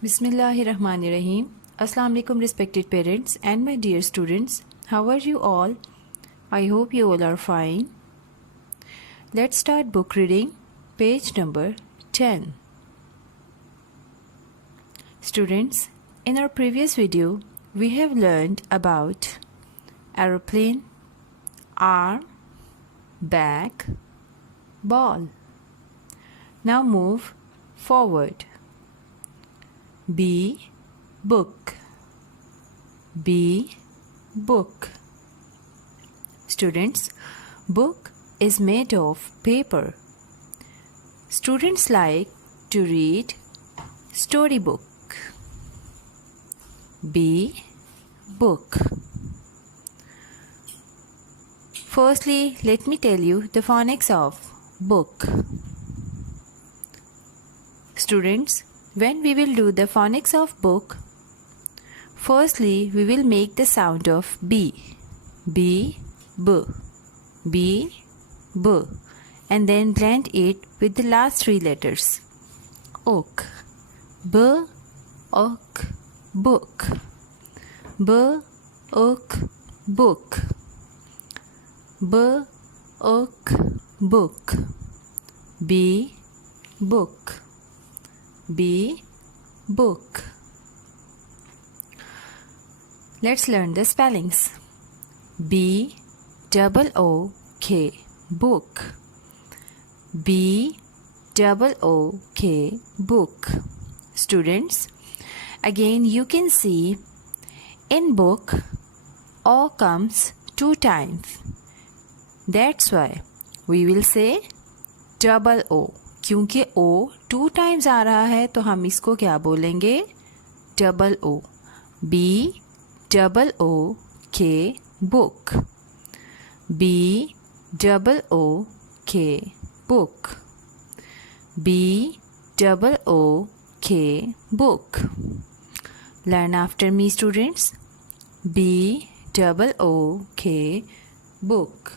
Bismillahirrahmanirrahim. Assalamu alaikum respected parents and my dear students. How are you all? I hope you all are fine. Let's start book reading. Page number 10. Students, in our previous video, we have learned about aeroplane, arm, bag, ball. Now move forward. B. Book. B. Book. Students, book is made of paper. Students like to read storybook. B. Book. Firstly, let me tell you the phonics of book. Students, when we will do the phonics of book, firstly we will make the sound of B. B, B, B, B, and then blend it with the last three letters. Oak, B, oak, book, B, oak, book, B, oak, book, B, book, B, book. Let's learn the spellings. B, double O, K, book. B, double O, K, book. Students, again you can see in book O comes two times. That's why we will say double O. क्योंकि O two times आ रहा है तो हम इसको क्या बोलेंगे? Double O. B double O K book. B double O K book. B double O K book. Learn after me, students. B double O K book.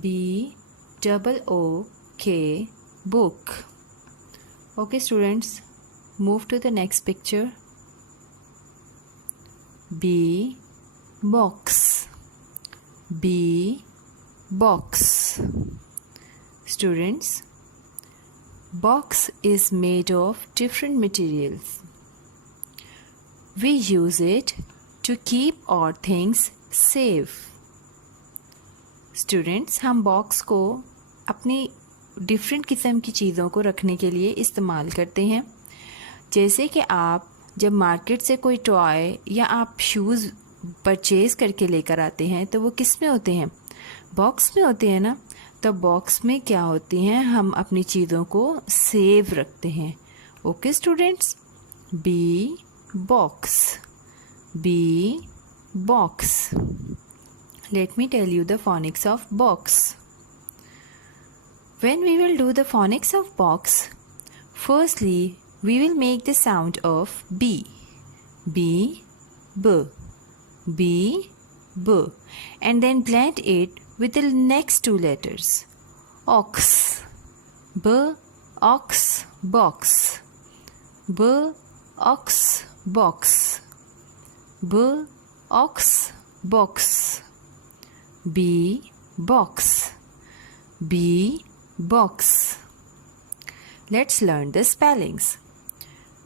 B double O K book. Okay students, move to the next picture. B box. B box. Students, box is made of different materials. We use it to keep our things safe. Students, हम box को अपनी different किस्म की चीज़ों को रखने के लिए इस्तेमाल करते हैं. जैसे कि आप जब मार्केट से कोई टॉय या आप शूज़ परचेज़ करके लेकर आते हैं तो वो किस में होते हैं? बॉक्स में होते हैं ना. तो बॉक्स में क्या होती हैं? हम अपनी चीज़ों को सेव रखते हैं. Okay students, B box. B box. Let me tell you the phonics of box. When we will do the phonics of box, firstly we will make the sound of B. B, B, B, B, and then blend it with the next two letters. Ox, B, ox, box, B, ox, box, B, ox, box. B box. B box. Let's learn the spellings.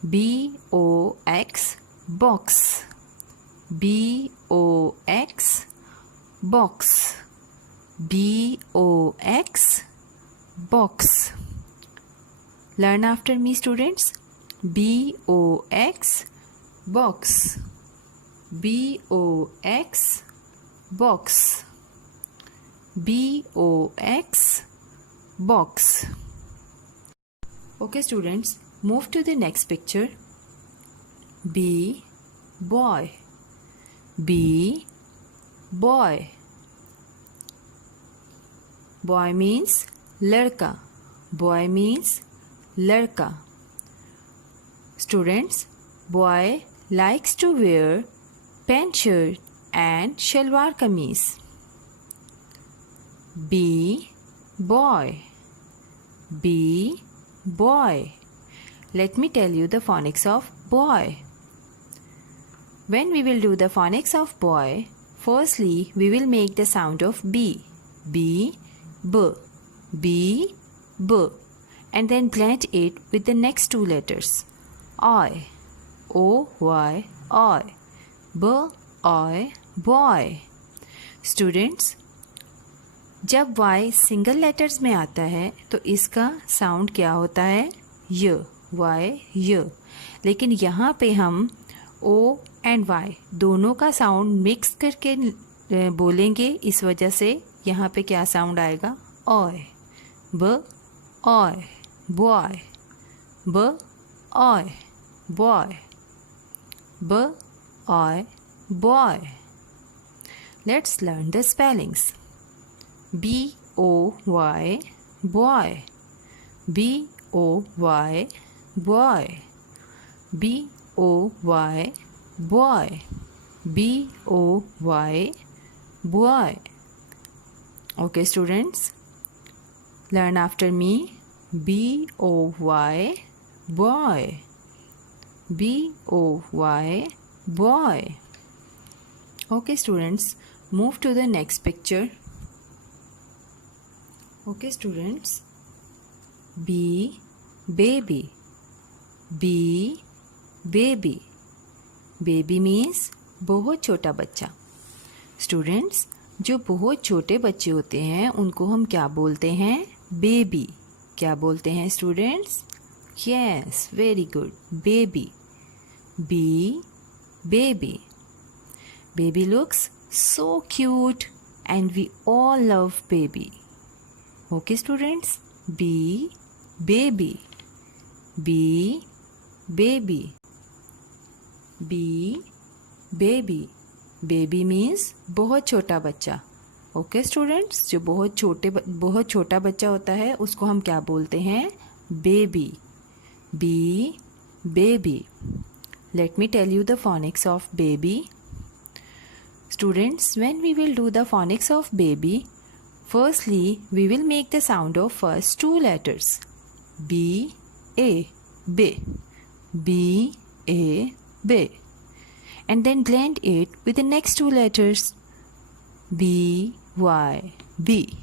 B O X box. B O X box. B O X box. Learn after me, students. B O X box. B O X box. B O X box. Okay students, move to the next picture. B boy. B boy. Boy means ladka. Boy means ladka. Students, boy likes to wear pant shirt and shalwar kameez. B boy. B boy. let me tell you the phonics of boy. When we will do the phonics of boy, firstly we will make the sound of B, B, B, B, B, and then blend it with the next two letters, I, O, Y, I, B, I, boy. Students, जब y single letters में आता है तो इसका sound क्या होता है? य, y, य। लेकिन यहाँ पे हम o एंड y दोनों का साउंड मिक्स करके बोलेंगे, इस वजह से यहाँ पे क्या साउंड आएगा? Oy, b, oy, boy, b, oy, boy, b, oy, boy. Let's learn the spellings. B-O-Y, boy. B-O-Y, boy. B-O-Y, boy. B-O-Y, boy. Okay, students, learn after me. B-O-Y, boy. B-O-Y, boy. Okay, students, move to the next picture. Okay, students, B, baby. B, baby. Baby means बहुत छोटा बच्चा. Students, जो बहुत छोटे बच्चे होते हैं उनको हम क्या बोलते हैं? बेबी. क्या बोलते हैं students? Yes, very good. Baby. B, baby. Baby looks so cute and we all love baby. Okay, students? B, baby. B, baby. B, baby. Baby means बहुत छोटा बच्चा. ओके स्टूडेंट्स, जो बहुत छोटा बच्चा होता है उसको हम क्या बोलते हैं? Baby. B, baby. Let me tell you the phonics of baby. Students, when we will do the phonics of baby, firstly we will make the sound of first two letters. B, A, B. B, A, B. And then blend it with the next two letters. B, Y, B.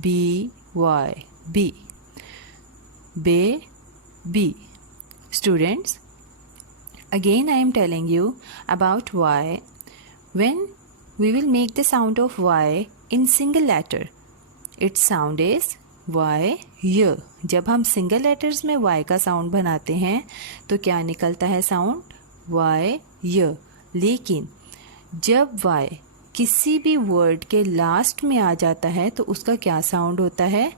B, Y, B. B, B. Students, again I am telling you about Y. When we will make the sound of Y in single letter, its sound is Y, Y. जब हम single letters में Y का sound बनाते हैं तो क्या निकलता है साउंड? Y, Y. लेकिन जब Y किसी भी वर्ड के लास्ट में आ जाता है तो उसका क्या साउंड होता है?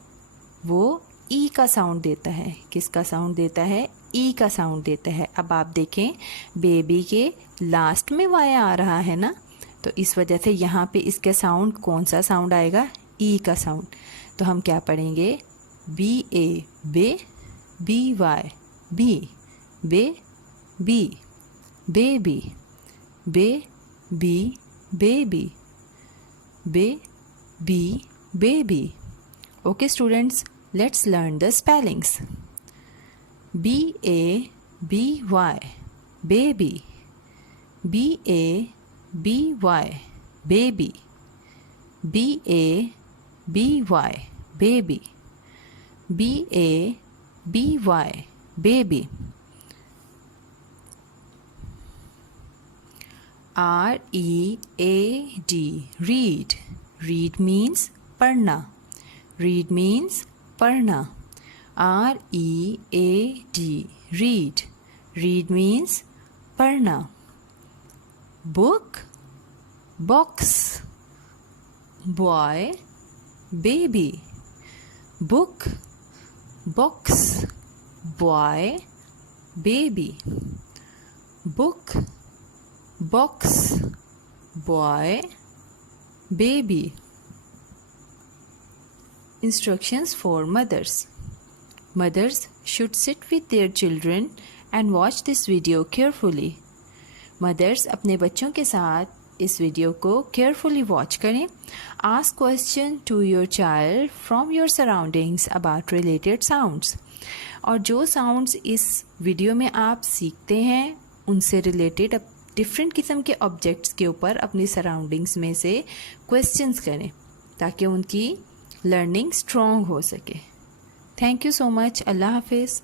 वो ई का साउंड देता है. किसका साउंड देता है? ई का साउंड देता है. अब आप देखें, बेबी के लास्ट में वाई आ रहा है ना, तो इस वजह से यहाँ पे इसका साउंड कौन सा साउंड आएगा? ई का साउंड. तो हम क्या पढ़ेंगे? B, A, bay. B, Y, B. Bay, B. Baby. Bay, B, baby. Bay, B, baby. Okay, students, let's learn the spellings. B, A, B, Y, baby. B, A, B, Y, baby. B, A, B, Y, baby. B, A, B, Y, baby. R, E, A, D, read. Read means पढ़ना. Read means पढ़ना. R, E, A, D, read. Read means पढ़ना. Book, box. Boy, baby. Book, box. Boy, baby. Book, box. Boy, baby. Instructions for mothers. Mothers should sit with their children and watch this video carefully. Mothers अपने बच्चों के साथ इस video को carefully watch करें। Ask question to your child from your surroundings about related sounds. और जो sounds इस वीडियो में आप सीखते हैं उनसे रिलेटेड डिफरेंट किस्म के ऑब्जेक्ट्स के ऊपर अपनी सराउंडिंग्स में से क्वेश्चंस करें ताकि उनकी लर्निंग स्ट्रॉन्ग हो सके। Thank you so much. अल्लाह हाफिज़।